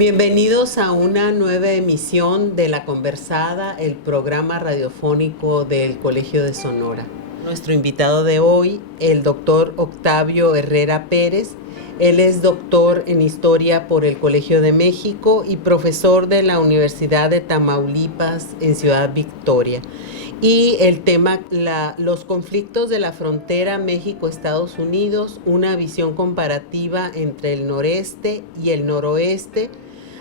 Bienvenidos a una nueva emisión de La Conversada, el programa radiofónico del Colegio de Sonora. Nuestro invitado de hoy, el doctor Octavio Herrera Pérez. Él es doctor en Historia por el Colegio de México y profesor de la Universidad de Tamaulipas en Ciudad Victoria. Y el tema, los conflictos de la frontera México-Estados Unidos, una visión comparativa entre el noreste y el noroeste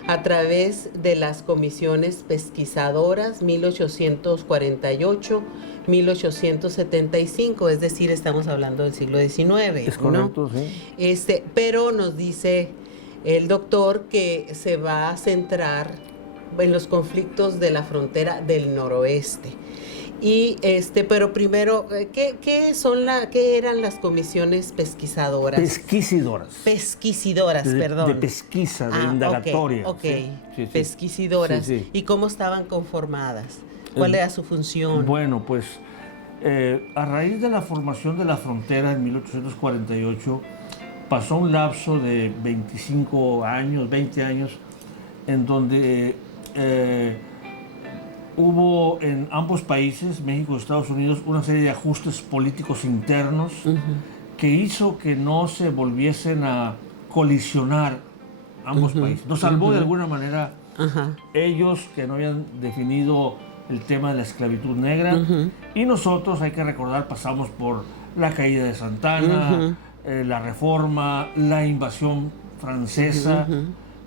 a través de las comisiones pesquisadoras 1848-1875, es decir, estamos hablando del siglo XIX. Es correcto, ¿no? Sí. Pero nos dice el doctor que se va a centrar en los conflictos de la frontera del noroeste. Y pero primero, ¿qué eran las comisiones pesquisadoras? Pesquisidoras, perdón. De pesquisa, de indagatoria. Ok, sí. Pesquisidoras. Sí. ¿Y cómo estaban conformadas? ¿Cuál era su función? Bueno, pues a raíz de la formación de la frontera en 1848, pasó un lapso de 25 años, 20 años, en donde hubo en ambos países, México y Estados Unidos, una serie de ajustes políticos internos que hizo que no se volviesen a colisionar ambos países. Nos salvó de alguna manera ellos, que no habían definido el tema de la esclavitud negra, y nosotros, hay que recordar, pasamos por la caída de Santa Anna, la Reforma, la invasión francesa,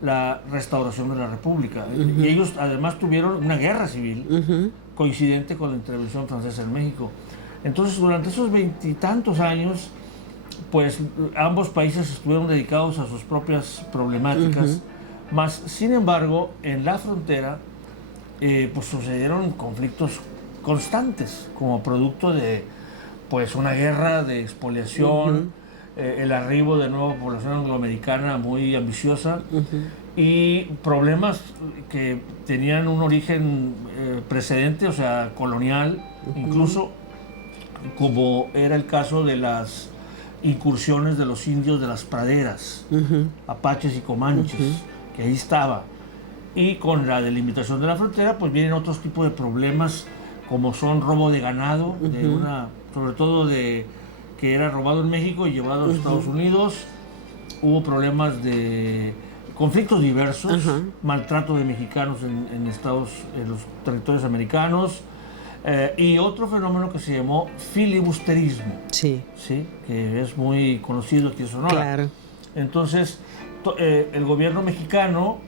la restauración de la República. Y ellos además tuvieron una guerra civil coincidente con la intervención francesa en México. Entonces, durante esos veintitantos años, pues ambos países estuvieron dedicados a sus propias problemáticas, más, sin embargo, en la frontera pues sucedieron conflictos constantes como producto de pues una guerra de expoliación, el arribo de nueva población angloamericana muy ambiciosa y problemas que tenían un origen precedente, o sea, colonial, incluso, como era el caso de las incursiones de los indios de las praderas, apaches y comanches, que ahí estaba. Y con la delimitación de la frontera, pues vienen otros tipos de problemas, como son robo de ganado, sobre todo de que era robado en México y llevado a los Estados Unidos. Hubo problemas de conflictos diversos, maltrato de mexicanos en los territorios americanos, y otro fenómeno que se llamó filibusterismo, ¿sí? Que es muy conocido aquí en Sonora. Claro. Entonces, el gobierno mexicano,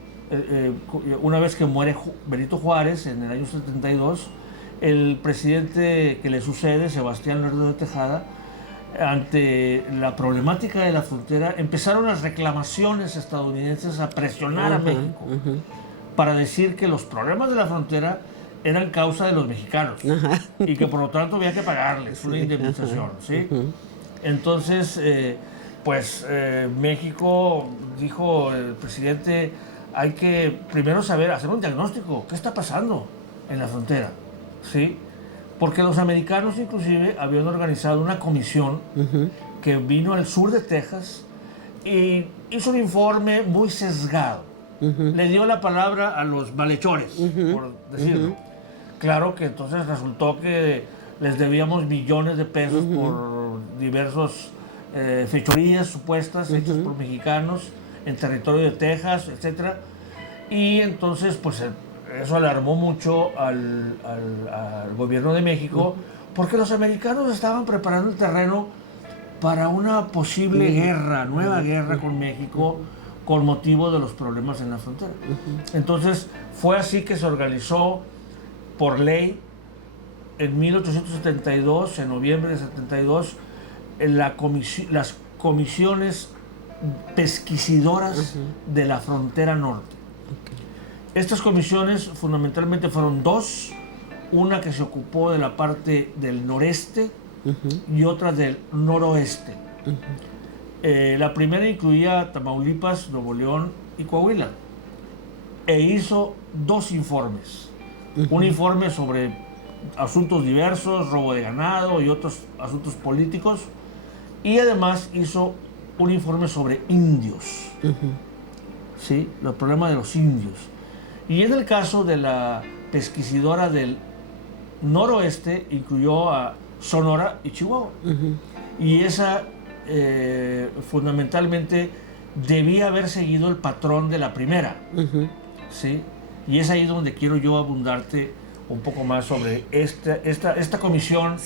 una vez que muere Benito Juárez en el año 72, el presidente que le sucede, Sebastián Lerdo de Tejada, ante la problemática de la frontera, empezaron las reclamaciones estadounidenses a presionar a México para decir que los problemas de la frontera eran causa de los mexicanos y que por lo tanto había que pagarles una indemnización, ¿sí? Entonces, México, dijo el presidente, hay que primero saber, hacer un diagnóstico, ¿qué está pasando en la frontera? ¿Sí? Porque los americanos inclusive habían organizado una comisión que vino al sur de Texas y hizo un informe muy sesgado. Le dio la palabra a los malhechores, por decirlo. Claro que entonces resultó que les debíamos millones de pesos por diversas fechorías supuestas hechas por mexicanos en territorio de Texas, etc. Y entonces, pues eso alarmó mucho al gobierno de México, porque los americanos estaban preparando el terreno para una posible guerra, nueva guerra con México, con motivo de los problemas en la frontera. Entonces, fue así que se organizó por ley en 1872, en noviembre de 72, las comisiones pesquisidoras de la frontera norte. Estas comisiones fundamentalmente fueron dos, una que se ocupó de la parte del noreste y otra del noroeste. La primera incluía Tamaulipas, Nuevo León y Coahuila, e hizo dos informes. Un informe sobre asuntos diversos, robo de ganado y otros asuntos políticos, y además hizo un informe sobre indios. ¿sí? Los problemas de los indios. Y en el caso de la pesquisidora del noroeste, incluyó a Sonora y Chihuahua. Y esa fundamentalmente debía haber seguido el patrón de la primera, ¿sí? Y es ahí donde quiero yo abundarte un poco más sobre esta comisión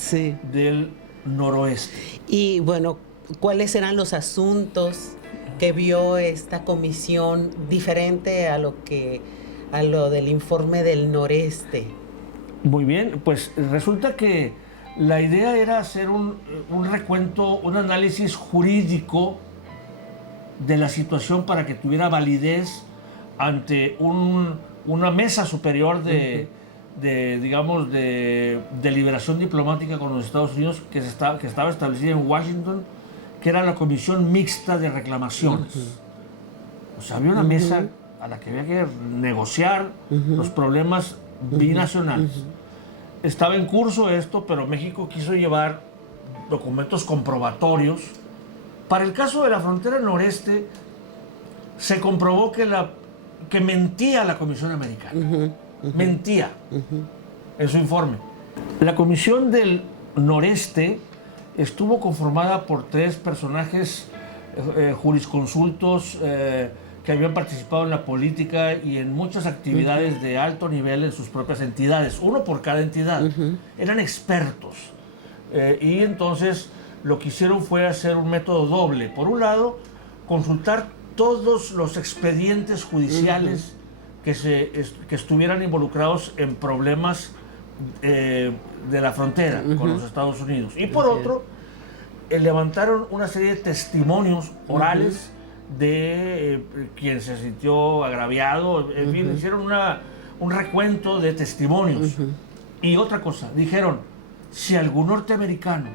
del noroeste. Y bueno, ¿cuáles eran los asuntos que vio esta comisión diferente a lo del informe del noreste? Muy bien, pues resulta que la idea era hacer un recuento, un análisis jurídico de la situación para que tuviera validez ante una mesa superior de deliberación diplomática con los Estados Unidos que estaba establecida en Washington, que era la Comisión Mixta de Reclamaciones. O sea, había una mesa a la que había que negociar los problemas binacionales. Estaba en curso esto, pero México quiso llevar documentos comprobatorios. Para el caso de la frontera noreste, se comprobó que mentía la Comisión Americana. Mentía en su informe. La Comisión del Noreste estuvo conformada por 3 personajes jurisconsultos que habían participado en la política y en muchas actividades de alto nivel en sus propias entidades, uno por cada entidad. Eran expertos. Y entonces lo que hicieron fue hacer un método doble. Por un lado, consultar todos los expedientes judiciales que estuvieran involucrados en problemas de la frontera con los Estados Unidos. Y por otro, levantaron una serie de testimonios orales de quien se sintió agraviado. En fin, hicieron un recuento de testimonios. Y otra cosa, dijeron, si algún norteamericano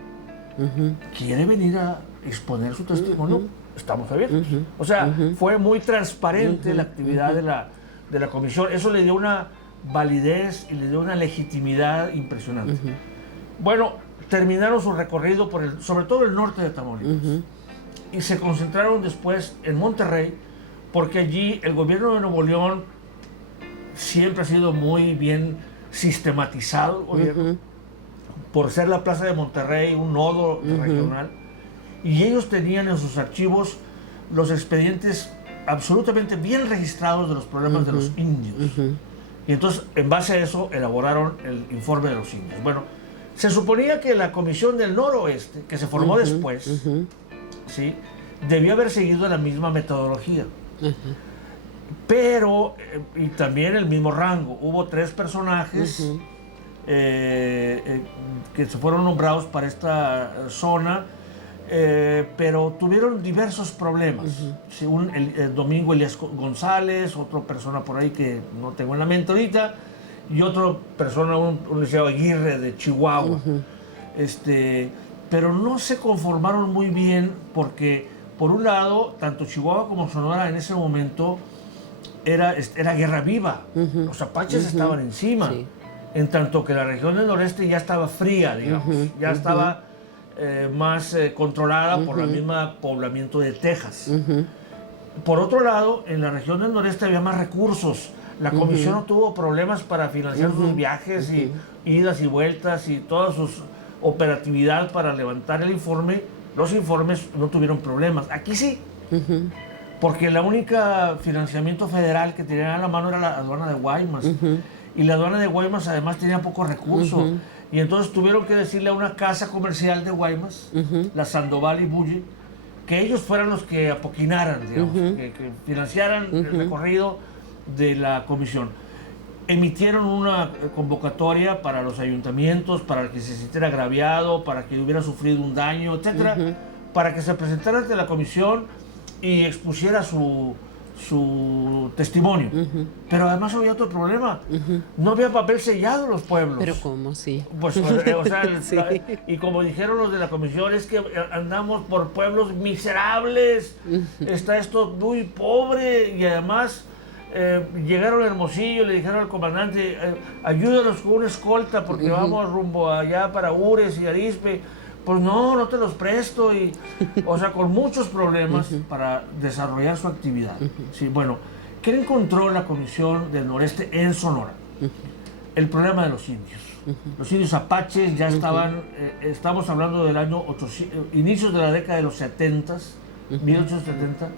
quiere venir a exponer su testimonio, estamos abiertos. O sea, fue muy transparente la actividad de la comisión. Eso le dio una validez y le dio una legitimidad impresionante. Bueno, terminaron su recorrido sobre todo el norte de Tamaulipas y se concentraron después en Monterrey, porque allí el gobierno de Nuevo León siempre ha sido muy bien sistematizado, el gobierno, por ser la plaza de Monterrey un nodo regional, y ellos tenían en sus archivos los expedientes absolutamente bien registrados de los problemas de los indios. Y entonces, en base a eso, elaboraron el informe de los indios. Bueno, se suponía que la Comisión del Noroeste, que se formó después, ¿sí?, debió haber seguido la misma metodología. Pero, y también el mismo rango. Hubo 3 personajes que se fueron nombrados para esta zona, pero tuvieron diversos problemas. Sí, el Domingo Elías González, otra persona por ahí que no tengo en la mente ahorita, y otra persona, un licenciado Aguirre de Chihuahua. Pero no se conformaron muy bien porque, por un lado, tanto Chihuahua como Sonora en ese momento era guerra viva. Los apaches estaban encima, en tanto que la región del noreste ya estaba fría, digamos, ya estaba más controlada por la misma poblamiento de Texas. Por otro lado, en la región del noreste había más recursos. La comisión no tuvo problemas para financiar sus viajes y idas y vueltas y toda su operatividad para levantar el informe. Los informes no tuvieron problemas. Aquí sí, porque la única financiamiento federal que tenían a la mano era la aduana de Guaymas. Y la aduana de Guaymas además tenía pocos recursos. Y entonces tuvieron que decirle a una casa comercial de Guaymas, la Sandoval y Bulli, que ellos fueran los que apoquinaran, digamos, que financiaran el recorrido de la comisión. Emitieron una convocatoria para los ayuntamientos, para el que se sintiera agraviado, para que hubiera sufrido un daño, etcétera, para que se presentara ante la comisión y expusiera su testimonio. Pero además había otro problema. No había papel sellado en los pueblos. ¿Pero cómo? Sí. Pues, o sea, y como dijeron los de la comisión, es que andamos por pueblos miserables, está esto muy pobre, y además llegaron a Hermosillo y le dijeron al comandante, ayúdanos con una escolta porque vamos rumbo allá para Ures y Arizpe, pues no te los presto, y, o sea, con muchos problemas para desarrollar su actividad. Sí, bueno, ¿qué encontró la Comisión del Noreste en Sonora? El problema de los indios. Los indios apaches ya estaban, estamos hablando del año inicios de la década de los 70, 1870,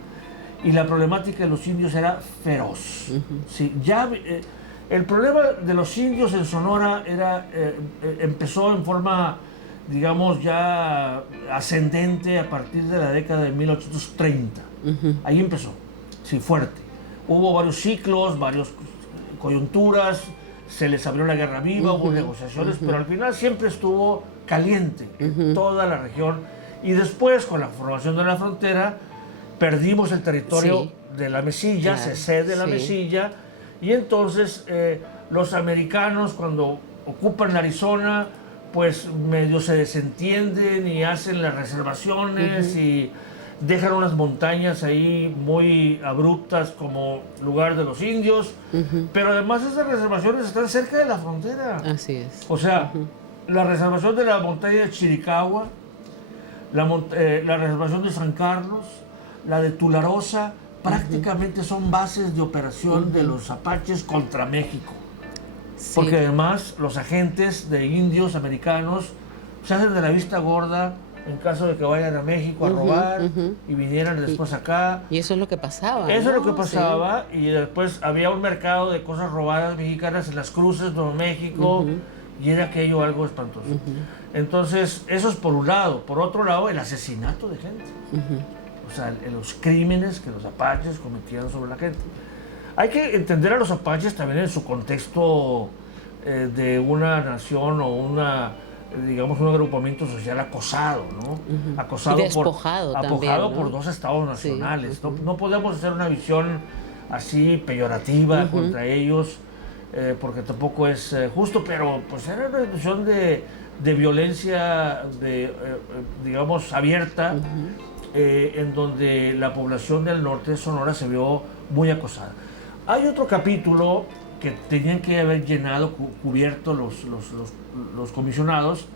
y la problemática de los indios era feroz. Sí, ya, el problema de los indios en Sonora empezó en forma, digamos, ya ascendente a partir de la década de 1830. Ahí empezó, sí, fuerte. Hubo varios ciclos, varias coyunturas, se les abrió la guerra viva, hubo negociaciones, pero al final siempre estuvo caliente en toda la región. Y después, con la formación de la frontera, perdimos el territorio de la Mesilla, se cede la Mesilla, y entonces los americanos, cuando ocupan Arizona, pues medio se desentienden y hacen las reservaciones y dejan unas montañas ahí muy abruptas como lugar de los indios, pero además esas reservaciones están cerca de la frontera. Así es. O sea, la reservación de la montaña de Chiricahua, la reservación de San Carlos, la de Tularosa, prácticamente son bases de operación de los apaches contra México. Sí. Porque además los agentes de indios americanos se hacen de la vista gorda en caso de que vayan a México a robar y vinieran después acá. Y eso es lo que pasaba. Eso es lo que pasaba, y después había un mercado de cosas robadas mexicanas en las cruces de Nuevo México, y era aquello algo espantoso. Entonces, eso es por un lado. Por otro lado, el asesinato de gente. O sea, los crímenes que los apaches cometían sobre la gente. Hay que entender a los apaches también en su contexto de una nación o digamos, un agrupamiento social acosado, ¿no? Acosado y despojado también, ¿no? por dos estados nacionales. No podemos hacer una visión así peyorativa contra ellos, porque tampoco es justo, pero pues era una situación de violencia, digamos, abierta, en donde la población del norte de Sonora se vio muy acosada. Hay otro capítulo que tenían que haber cubierto los comisionados,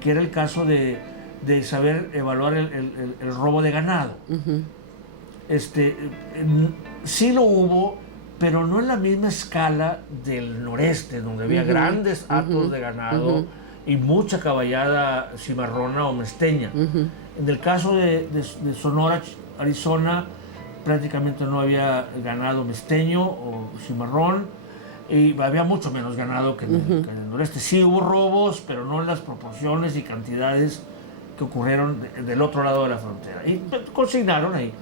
que era el caso de saber evaluar el robo de ganado. Sí lo hubo, pero no en la misma escala del noreste, donde había grandes hatos de ganado y mucha caballada cimarrona o mesteña. En el caso de Sonora, Arizona, prácticamente no había ganado mesteño o cimarrón, y había mucho menos ganado que en el noreste. Sí hubo robos, pero no en las proporciones y cantidades que ocurrieron del otro lado de la frontera. Y consignaron ahí.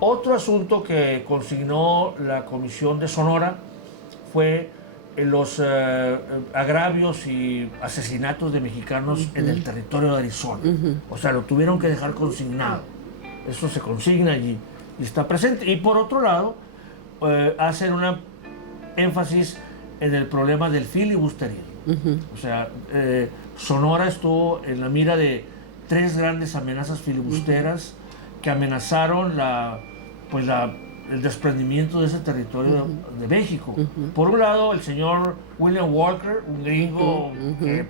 Otro asunto que consignó la Comisión de Sonora fue los agravios y asesinatos de mexicanos en el territorio de Arizona. O sea, lo tuvieron que dejar consignado. Eso se consigna allí y está presente. Y por otro lado, hacen una énfasis en el problema del filibusterismo. O sea, Sonora estuvo en la mira de 3 grandes amenazas filibusteras que amenazaron el desprendimiento de ese territorio de México. Por un lado, el señor William Walker, un gringo que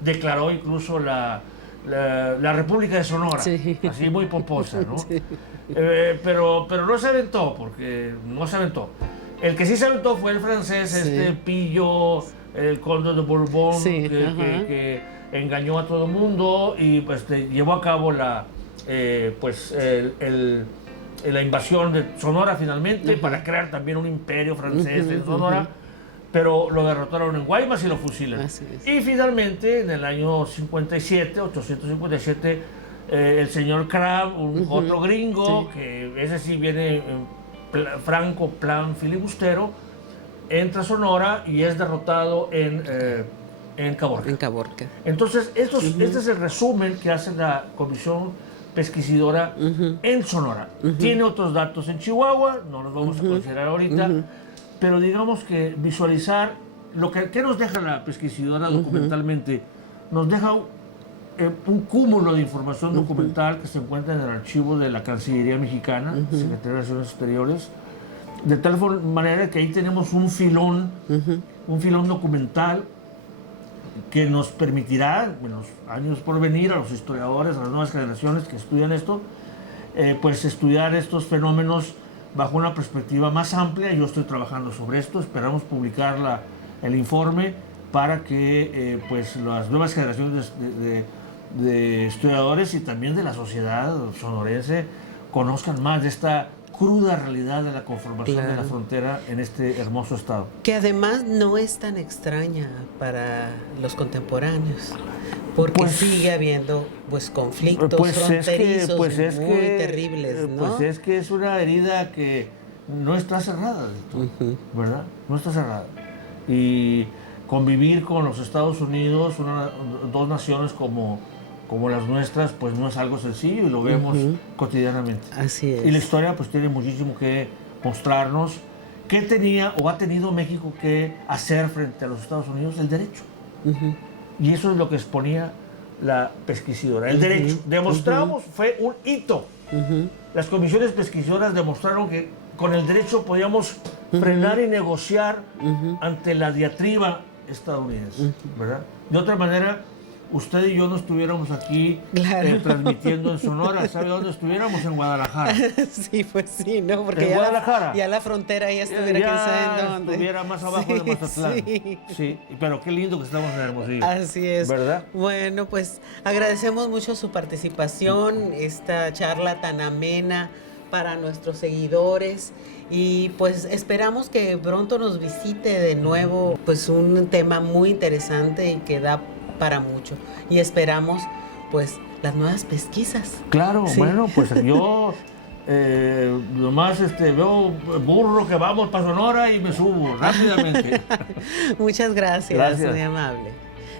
declaró incluso la República de Sonora, así muy pomposa, ¿no? Pero no se aventó, porque no se aventó. El que sí se aventó fue el francés, Pillo, el conde de Bourbon, que engañó a todo el mundo y pues llevó a cabo la invasión de Sonora finalmente, para crear también un imperio francés en Sonora, pero lo derrotaron en Guaymas y lo fusilan. Y finalmente, en el año 857, el señor Crab, otro gringo, que ese sí viene en franco plan filibustero, entra a Sonora y es derrotado en Caborca. Entonces, este es el resumen que hace la Comisión Pesquisidora en Sonora. Tiene otros datos en Chihuahua, no los vamos a considerar ahorita, pero digamos que visualizar ¿qué nos deja la pesquisidora documentalmente? Nos deja un cúmulo de información documental que se encuentra en el archivo de la Cancillería Mexicana, Secretaría de Relaciones Exteriores, de tal manera que ahí tenemos un filón documental que nos permitirá en los años por venir a los historiadores, a las nuevas generaciones que estudian esto, pues estudiar estos fenómenos bajo una perspectiva más amplia. Yo estoy trabajando sobre esto, esperamos publicar el informe para que pues las nuevas generaciones de historiadores y también de la sociedad sonorense conozcan más de esta cruda realidad de la conformación de la frontera en este hermoso estado. Que además no es tan extraña para los contemporáneos, porque sigue habiendo pues conflictos fronterizos muy terribles, ¿no? Pues es que es una herida que no está cerrada del todo, ¿verdad? No está cerrada. Y convivir con los Estados Unidos, dos naciones como las nuestras, pues no es algo sencillo y lo vemos cotidianamente. Así es. Y la historia pues tiene muchísimo que mostrarnos qué tenía o ha tenido México que hacer frente a los Estados Unidos: el derecho. Y eso es lo que exponía la pesquisidora, el derecho. Demostramos, fue un hito. Las comisiones pesquisadoras demostraron que con el derecho podíamos frenar y negociar ante la diatriba estadounidense, ¿verdad? De otra manera, usted y yo no estuviéramos aquí transmitiendo en Sonora. ¿Sabe dónde estuviéramos? En Guadalajara. Sí, pues sí, ¿no? Porque ya la frontera ya estuviera quién sabe dónde. Estuviera más abajo de Mazatlán. Sí, pero qué lindo que estamos en Hermosillo. Así es. ¿Verdad? Bueno, pues agradecemos mucho su participación, esta charla tan amena para nuestros seguidores, y pues esperamos que pronto nos visite de nuevo, pues un tema muy interesante y que da para mucho, y esperamos pues las nuevas pesquisas. Claro, bueno, pues yo nomás veo burro que vamos para Sonora y me subo rápidamente. Muchas gracias, muy amable.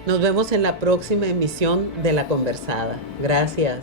Nos vemos en la próxima emisión de La Conversada. Gracias.